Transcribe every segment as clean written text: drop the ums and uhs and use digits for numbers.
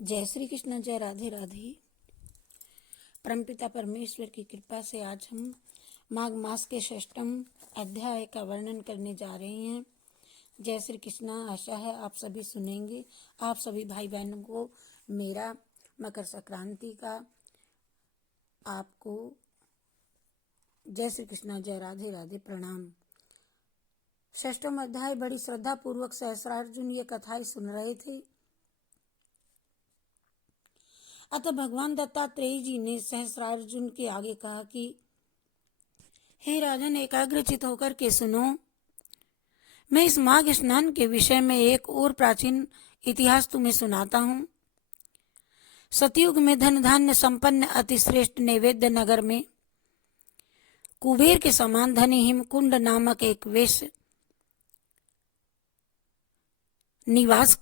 जय श्री कृष्ण, जय राधे राधे। परमपिता परमेश्वर की कृपा से आज हम माघ मास के 6वें अध्याय का वर्णन करने जा रहे हैं। जय श्री कृष्ण। आशा है आप सभी सुनेंगे। आप सभी भाई बहनों को मेरा मकर संक्रांति का आपको जय श्री कृष्ण, जय राधे राधे, प्रणाम। 6वां अध्याय बड़ी श्रद्धा पूर्वक सहस्रार्जुन ये कथाएं सुन रहे थे। अतः भगवान दत्तात्रेय जी ने सहस्रार्जुन के आगे कहा कि हे राजन, एकाग्रचित होकर के सुनो। मैं इस माघ स्नान के विषय में एक और प्राचीन इतिहास तुम्हें सुनाता हूँ। सतयुग में धन धान्य संपन्न अतिश्रेष्ठ नैवेद्य नगर में कुबेर के समान धनी हिमकुंड नामक एक वेश्य निवास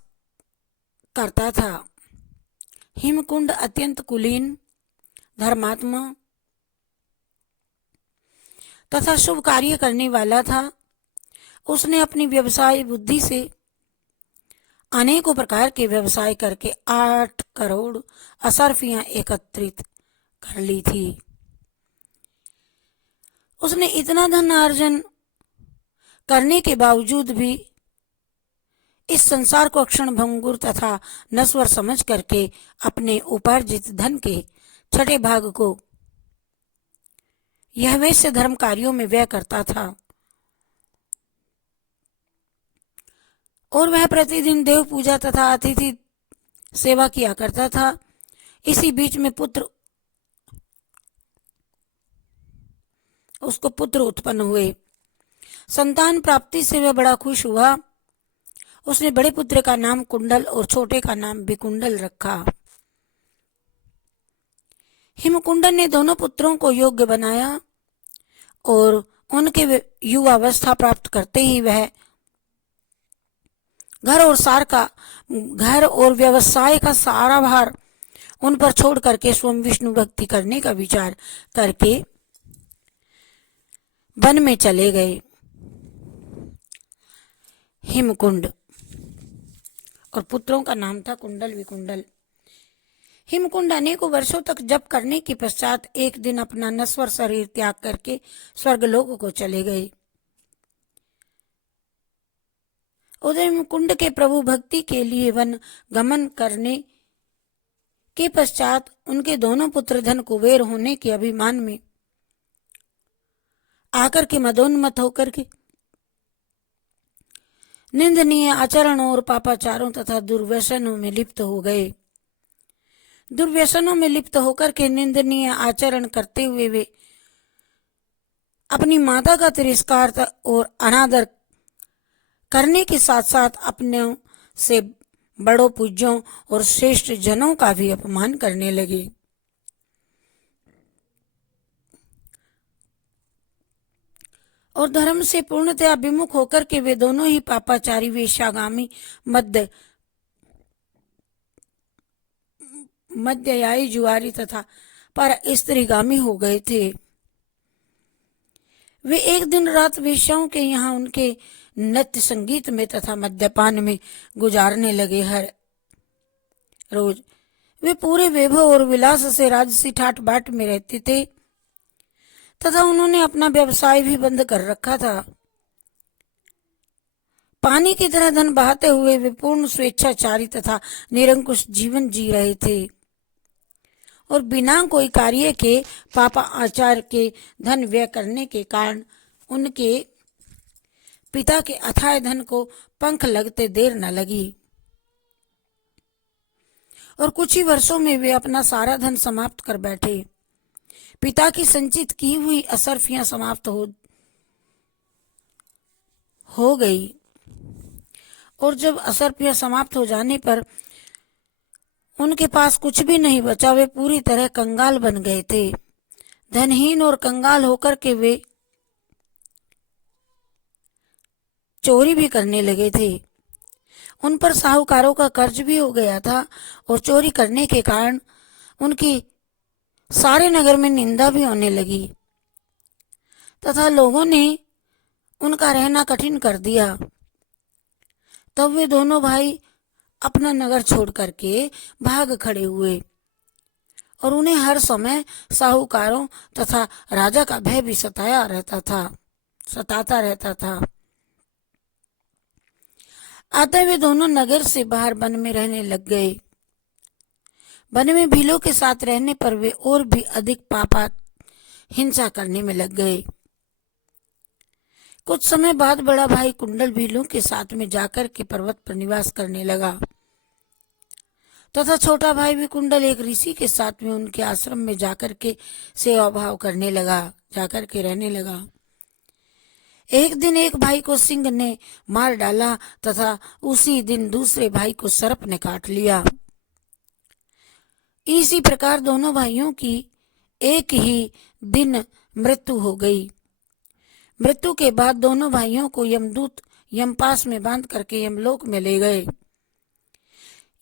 करता था। हिमकुंड अत्यंत कुलीन, धर्मात्मा तथा शुभ कार्य करने वाला था। उसने अपनी व्यवसाय बुद्धि से अनेकों प्रकार के व्यवसाय करके 8 करोड़ असरफियां एकत्रित कर ली थी। उसने इतना धन अर्जन करने के बावजूद भी इस संसार को क्षण भंगुर तथा नश्वर समझ करके अपने उपार्जित धन के 6ठे भाग को यह वैश्य धर्म कार्यों में व्यय करता था और वह प्रतिदिन देव पूजा तथा अतिथि सेवा किया करता था। इसी बीच में उसको पुत्र उत्पन्न हुए। संतान प्राप्ति से वह बड़ा खुश हुआ। उसने बड़े पुत्र का नाम कुंडल और छोटे का नाम विकुंडल रखा। हिमकुंडल ने दोनों पुत्रों को योग्य बनाया और उनके युवावस्था प्राप्त करते ही वह घर और व्यवसाय का सारा भार उन पर छोड़ करके स्वयं विष्णु भक्ति करने का विचार करके वन में चले गए। हिमकुंड और पुत्रों का नाम था कुंडल विकुंडल। हिमकुंड अनेकों वर्षों तक जप करने के पश्चात एक दिन अपना नश्वर शरीर त्याग करके स्वर्गलोक को चले गए। उधर हिमकुंड के प्रभु भक्ति के लिए वन गमन करने के पश्चात उनके दोनों पुत्र धन कुबेर होने के अभिमान में आकर के मदोन्मत्त होकर के निंदनीय आचरणों और पापाचारों तथा दुर्व्यसनों में लिप्त हो गए। दुर्व्यसनों में लिप्त होकर के निंदनीय आचरण करते हुए वे अपनी माता का तिरस्कार और अनादर करने के साथ साथ अपने से बड़ों पूज्यों और श्रेष्ठ जनों का भी अपमान करने लगे। और धर्म से पूर्णतया विमुख होकर के वे दोनों ही पापाचारी वेश्यागामी मध्ययायी जुआरी तथा पर स्त्रीगामी हो गए थे। वे एक दिन रात वेश्याओं के यहाँ उनके नृत्य संगीत में तथा मद्यपान में गुजारने लगे। हर रोज वे पूरे वैभव और विलास से राजसी ठाट बाट में रहते थे तथा उन्होंने अपना व्यवसाय भी बंद कर रखा था। पानी की तरह धन बहाते हुए वे पूर्ण स्वेच्छाचारी तथा निरंकुश जीवन जी रहे थे और बिना कोई कार्य के पापा आचार के धन व्यय करने के कारण उनके पिता के अथाह धन को पंख लगते देर न लगी और कुछ ही वर्षों में वे अपना सारा धन समाप्त कर बैठे। पिता की संचित की हुई असरफियां समाप्त हो गई और जब असरफियां समाप्त हो जाने पर उनके पास कुछ भी नहीं बचा। वे पूरी तरह कंगाल बन गए थे। धनहीन और कंगाल होकर के वे चोरी भी करने लगे थे। उन पर साहूकारों का कर्ज भी हो गया था और चोरी करने के कारण उनकी सारे नगर में निंदा भी होने लगी तथा लोगों ने उनका रहना कठिन कर दिया। तब वे दोनों भाई अपना नगर छोड़ करके भाग खड़े हुए और उन्हें हर समय साहूकारों तथा राजा का भय भी सताता रहता था। अतः वे दोनों नगर से बाहर वन में रहने लग गए। वन में भीलों के साथ रहने पर वे और भी अधिक पापात हिंसा करने में लग गए। कुछ समय बाद बड़ा भाई कुंडल भीलों के साथ में जाकर के पर्वत पर निवास करने लगा तथा छोटा भाई भी कुंडल एक ऋषि के साथ में उनके आश्रम में जाकर के सेवा भाव करने लगा, जाकर के रहने लगा। एक दिन एक भाई को सिंह ने मार डाला तथा उसी दिन दूसरे भाई को सर्प ने काट लिया। इसी प्रकार दोनों भाइयों की एक ही दिन मृत्यु हो गई। मृत्यु के बाद दोनों भाइयों को यमदूत यमपास में बांध करके यमलोक में ले गए।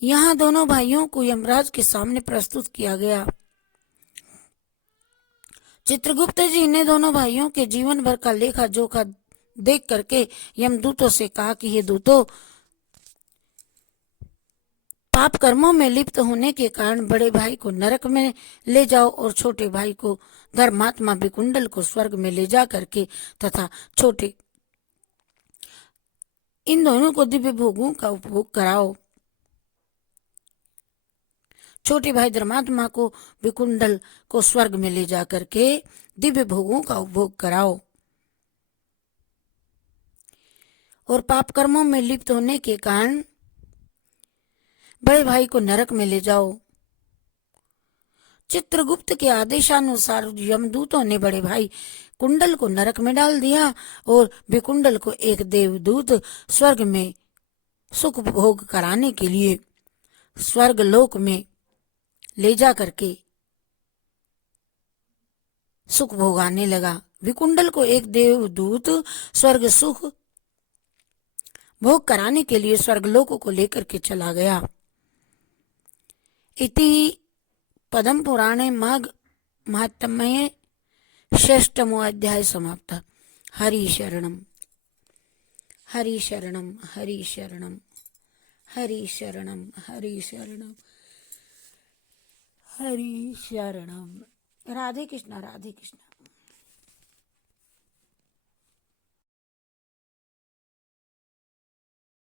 यहाँ दोनों भाइयों को यमराज के सामने प्रस्तुत किया गया। चित्रगुप्त जी ने दोनों भाइयों के जीवन भर का लेखा जोखा देख करके यमदूतों से कहा कि ये दूतों, पाप कर्मों में लिप्त होने के कारण बड़े भाई को नरक में ले जाओ और छोटे भाई को धर्मात्मा विकुंडल को स्वर्ग में ले जा करके तथा इन दोनों को दिव्य भोगों का उपभोग कराओ। छोटे भाई धर्मात्मा को विकुंडल को स्वर्ग में ले जा करके दिव्य भोगों का उपभोग कराओ और पाप कर्मों में लिप्त होने के कारण बड़े भाई को नरक में ले जाओ। चित्रगुप्त के आदेशानुसार यमदूतों ने बड़े भाई कुंडल को नरक में डाल दिया और विकुंडल को एक देवदूत स्वर्ग में सुख भोग कराने के लिए स्वर्ग लोक में ले जा करके सुख भोगाने लगा। विकुंडल को एक देवदूत स्वर्ग सुख भोग कराने के लिए स्वर्गलोक को लेकर के चला गया। इति पद्म पुराणे माघ महात्म्ये षष्ठमो अध्याय समाप्त। हरि शरणम हरि शरणम हरि शरणम हरि शरणम हरि शरणम हरि शरणम। राधे कृष्णा राधे कृष्णा।